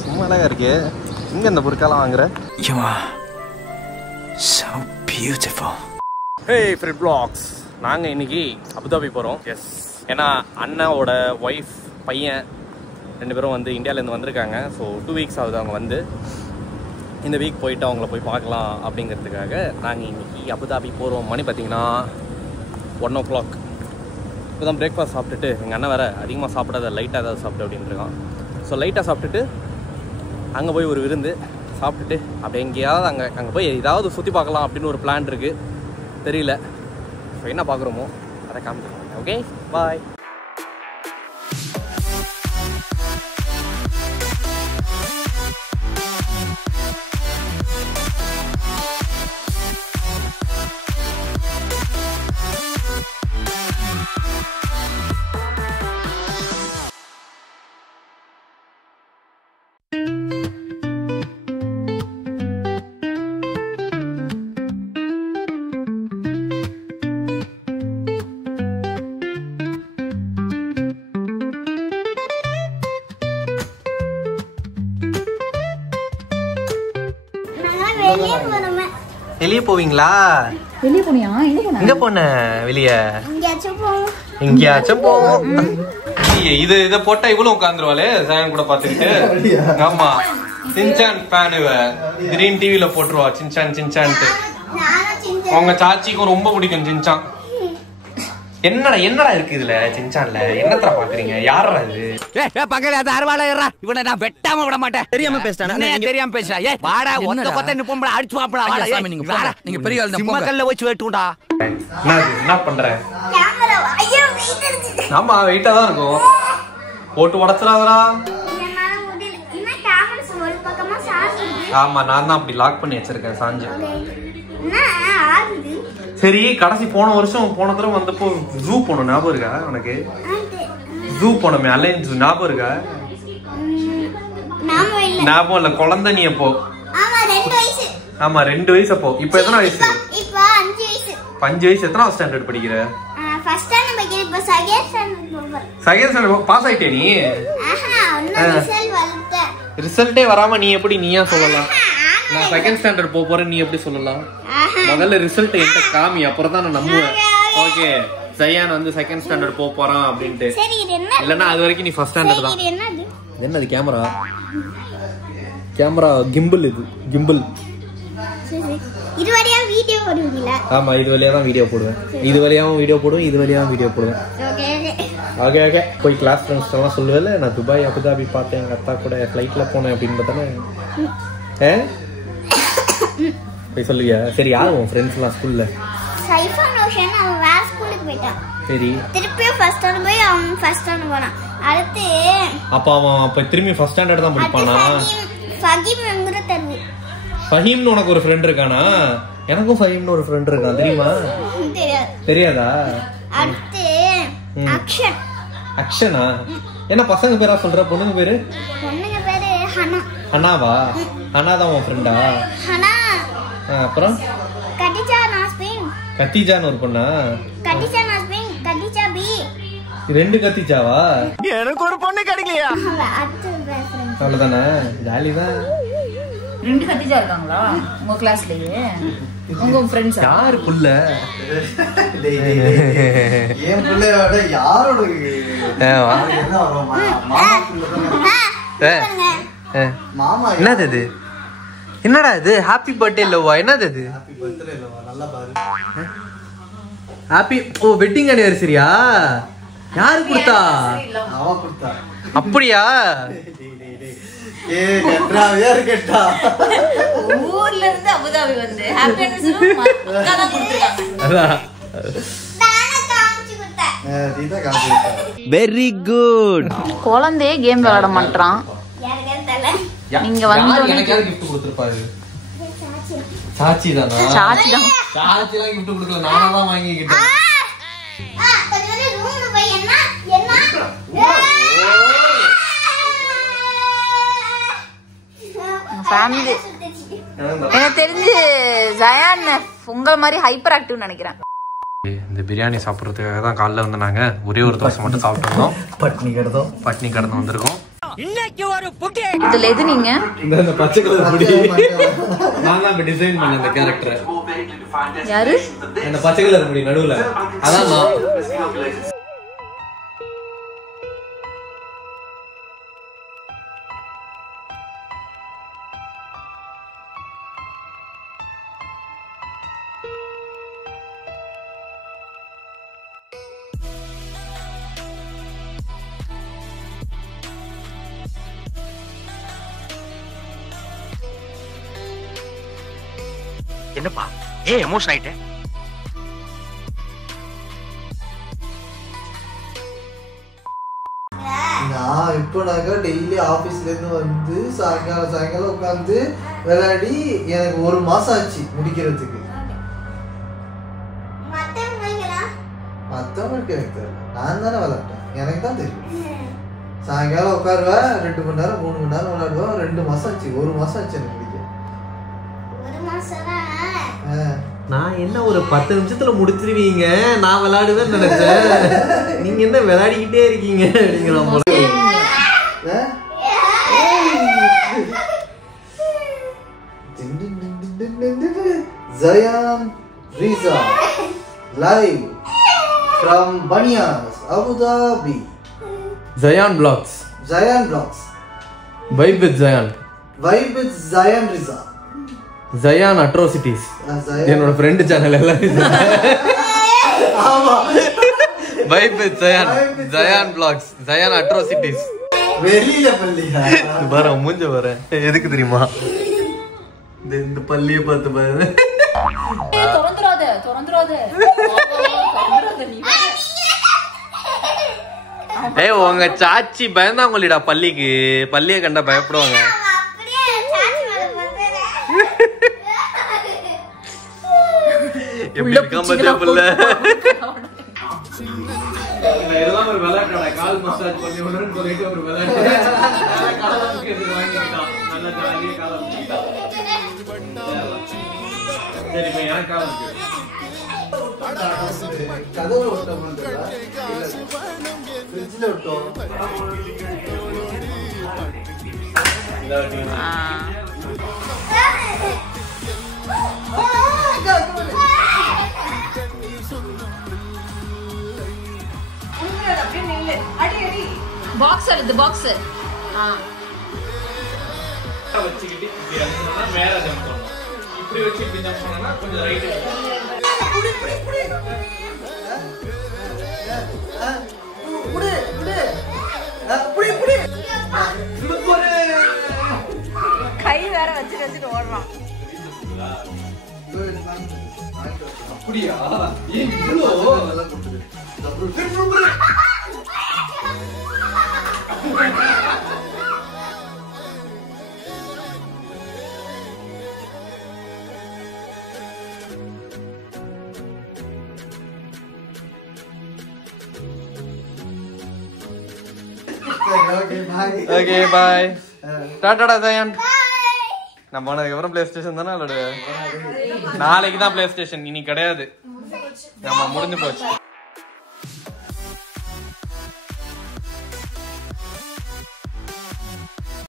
சும்மா அழகா இருக்கு. இங்க இந்த புர்காலாம் வாங்குற? You are so beautiful. Hey Fred Vlogs. நாங்க இன்னைக்கு அபுதாபி போறோம். எஸ். ஏன்னா அண்ணாவோட ஒய்ஃப் பையன் 2 பேரும் வந்து இந்தியாவிலேருந்து வந்திருக்காங்க. ஸோ 2 வீக்ஸ் ஆகுது அவங்க வந்து. இந்த வீக் போயிட்டு அவங்கள போய் பார்க்கலாம் அப்படிங்கிறதுக்காக நாங்கள் இன்றைக்கி அபுதாபி போகிறோம். மணி பார்த்திங்கன்னா 1 o'clock. இப்போ தான் பிரேக்ஃபாஸ்ட் சாப்பிட்டுட்டு எங்கள் அண்ணன் வேறு அதிகமாக சாப்பிடாத லைட்டாக ஏதாவது சாப்பிட்டு அப்படின்ட்டுருக்கான். ஸோ லைட்டாக சாப்பிட்டுட்டு அங்கே போய் ஒரு விருந்து சாப்பிட்டுட்டு அப்படியே எங்கேயாவது அங்கே போய் ஏதாவது சுற்றி பார்க்கலாம் அப்படின்னு ஒரு பிளான் இருக்குது. தெரியல. ஸோ என்ன பார்க்குறோமோ அதை காமிக்கிறோம். Okay bye. வெளியே போவீங்களா? வெளியே போனியா? எங்க போன? வெளியே எங்கேயாச்சும் போவோம். இது இதை போட்டா இவ்வளவு உட்காந்துருவாளே சாயம் கூட பாத்துக்கிட்டு. ஆமா, சின்சான் ஃபேன். இவ கிரீன் டிவில போட்டுருவா சின்சான் சின்சான்ட்டு. உங்க சாச்சிக்கும் ரொம்ப பிடிக்கும் சின்சான். என்னடா இருக்கு இதுல சின்சான்ல? என்னத்தர பாக்குறீங்க? யாரா இது? பக்கத்துல அந்த அறுவாளை இவனை நான் வெட்டாம விட மாட்டேன். தெரியாம பேசிட்டானே. தெரியாம பேசுறா. ஏ வாடா ஒத்த கொத்த நிப்போம்டா அடிச்சு பாப்படா. வாடா நீங்க பெரிய ஆளு. சிம்மக்கல்ல வச்சு வெட்டுடா. என்ன பண்ற? ஆமா வெயிட்டா தான் இருக்கும். போட்டு உடைச்சறாதடா. ஆமா நான் தான் அப்படி லாக் பண்ணி வச்சிருக்கேன் சாஞ்சு. சரி, கடைசி போன வருஷம் போன தடவை வந்தப்போ ஜூ போனோம், ஞாபகம் இருக்கா உனக்கு? ஜூ போனோமே, அலைன் ஜூ, ஞாபகம் இருக்கா? ஞாபகம் இல்ல, குழந்தை நீ அப்போ. ஆமா 2 வயசு அப்போ. இப்போ எத்தனை வயசு? 5 வயசு. எத்தனாவது ஸ்டாண்டர்ட் படிக்கிற? Second standard. பாஸ் ஆயிட்டே நீ? ரிசல்ட்டே வராம நீ எப்படி நீயா சொல்லலாம்? நான் செகண்ட் ஸ்டாண்டர்ட் போறேன் நீ எப்படி சொல்லலாம்? முதல்ல ரிசல்ட் என்கிட்ட காமி, அப்புறம் தான் நான் நம்புவேன். ஓகே, ஜயான் வந்து செகண்ட் ஸ்டாண்டர்ட் போறான் அப்படின்ட்டு. இல்லன்னா அது வரைக்கும் நீ ஃபர்ஸ்ட் ஸ்டாண்டர்ட் தான். என்னது? Camera gimbal. இது கிம்பிள். இது வழியா வீடியோ போடுவீங்களா? ஆமா, இது வழியா தான் வீடியோ போடுவேன். இது வழியாவும் வீடியோ போடுவேன். ஓகே. போய் கிளாஸ் ஃப்ரெண்ட்ஸ் எல்லாம் சொல்லுவேல, நான் துபாய் அபுதாபி பார்த்தேன், எங்க அத்தா கூட ஃபிளைட்ல போனேன் அப்படின்னு பார்த்தானே. போய் சொல்லுவியா? சரி, யாரு உன் ஃப்ரெண்ட்ஸ் எல்லாம் ஸ்கூல்ல? சைஃபான் ரோஷன் அவன் வேற ஸ்கூலுக்கு போயிட்டான். சரி, திருப்பி ஃபர்ஸ்ட் ஸ்டாண்டர்ட் போய் அவன் ஃபர்ஸ்ட் ஸ்டாண்டர்ட் போறான். அடுத்து அப்ப அவன் திரும்பி ஃபர்ஸ்ட் ஸ்டாண்டர்ட் தான் படிப்பானா? ஃபஹீம்ங்கற தருவு. ஃபஹீம்னு உனக்கு ஒரு ஃப்ரெண்ட் இருக்கானா? எனக்கும் ஃபஹீம்னு ஒரு ஃப்ரெண்ட் இருக்கான், தெரியுமா? தெரியாதா? அடுத்து அக்ஷனா? என்ன பசங்க பேரா சொல்ற? பொண்ணுங்க பேரு? பொண்ணுங்க பேரு ஹனா. ஹனாவா? ஹனா தான் உன் ஃப்ரெண்டா? ஹனா. அப்புறம் கதிஜா நாஸ்பின். கத்திஜான்னு ஒரு பொண்ணா? கதிஜா நாஸ்பின், கதிஜா பி. 2 கத்திஜாவா? எனக்கு ஒரு பொண்ணு கிடைக்கலையா? அவ்வளவுதானே? ஜாலி தான். 2 கத்திஜா இருக்காங்களா உங்க கிளாஸ்லயே? உங்க ஃப்ரெண்ட்ஸ் யாரு புள்ள? ஏன் புள்ளையோட யாரோட? மாமா. என்னது இது? என்னடா இது? ஹாப்பி பர்த்டே லவ்வா? என்னது இது? ஹாப்பி பர்த்டே லவ்வா? நல்லா பாரு. ஹாப்பி வெட்டிங் அனிவர்சரியா? யாரு கொடுத்தா? அவன் கொடுத்தா. அப்படியா? ஊர்ல இருந்து அபுதாபி வந்து ஹாப்பி அனிவர்சரி மக்காதான் கொடுத்திருக்காங்க. Very good. குழந்தையே கேம் விளையாட மாட்டான். நீங்க வந்து எனக்கு யாரு gift கொடுத்திருப்பாரு? சாச்சி தானா? சாச்சி தான் gift கொடுக்கல, நானா தான் வாங்கிக்கிட்டேன். கொஞ்சம் ரூம்ல போய் என்ன ஃபேமிலி எனக்கு தெரிஞ்சு ஜயான் உங்கள மாதிரி ஹைப்பர் ஆக்டிவ் நினைக்கிறேன். இந்த பிரியாணி சாப்பிட்றதுக்காக தான் காலைல வந்து நாங்கள் ஒரே ஒரு தோசை மட்டும் சாப்பிட்டுருந்தோம். பட்னி கடந்து வந்திருக்கோம். இதுல எது நீங்க இந்த பச்சை கலர் முடி நான் தான் டிசைன் பண்ண இந்த கேரக்டரை. யாரு இந்த பச்சை கலர் முடி நடுவுல அதான் நான். என்னப்பா எமோஷன் ஆயிட்டேன். நான் இப்போனாக்கா டெய்லி ஆபீஸ்ல இருந்து வந்து சாயங்காலம் உட்காந்து விளையாடி எனக்கு 1 மாசம் ஆச்சு முடிக்கிறதுக்கு. மத்தவங்களுக்கு எனக்கு தெரியல, நான் தானே விளையாட்டேன், எனக்கு தான் தெரியும். சாயங்காலம் உட்காருவேன், 2 மணி நேரம் 3 மணி நேரம் விளையாடுவேன். 2 மாசம் ஆச்சு, 1 மாசம் ஆச்சு எனக்கு முடிக்க. நான் என்ன ஒரு 10 நிமிஷத்துல முடிச்சிருவீங்க, நான் விளையாடுவேன்னு நினைச்சேன். நீங்க என்ன விளையாடிக்கிட்டே இருக்கீங்க அப்படிங்கிற போல. Zayan Riza live from Banias, Abu Dhabi. Zayan Vlogs. Vibe with Zayan Riza. Zayan Atrocities. என்னோட ஃப்ரெண்ட் சேனல் எல்லாரும் ஆமா. Vibe with Zayan Vlogs. Zayan Atrocities. வெளியில பள்ளியா பாரு மூஞ்ச பாரு. எதுக்கு தெரியுமா? இந்த பள்ளியை பார்த்து பாரு. ஏய் உங்க சாச்சி பயந்தாங்கொல்லிடா பள்ளிக்கு. பள்ளியை கண்டா பயப்படுவாங்க. எப்படி இருக்காம பாத்தியா புள்ள? இதெல்லாம் ஒரு விளையாட்டோட கால் மசாஜ் பண்ணி விடுறேன்னு சொல்லிட்டு ஒரு விளையாட்டு காலத்துக்கு எது வாங்கிட்டான். நல்ல ஜாலியா காலம் பண்ணிட்டான். சரி இப்போ எனக்கு காலம் கதவு ஓட்டம் ஃப்ரிட்ஜ்ல ஓட்டம். பாக்ஸர் இது பாக்ஸர் வச்சுக்கிட்டு மேல ஜம்ப் பண்ணணும். இப்படி வச்சு இப்படி ஜம்ப் பண்ணா கொஞ்சம் ரைட். கை வேற வச்சுட்டு ஓடுறான். அப்படியா? ஏன் இவ்ளோ ஓகே பாய். டாடாடா ஜெயன். நான் போனதுக்கு அப்புறம் பிளே ஸ்டேஷன் தானே விளையாடுவேன். நாளைக்கு தான் பிளே ஸ்டேஷன், இனி கிடையாது. நம்ம முடிஞ்சு போச்சு.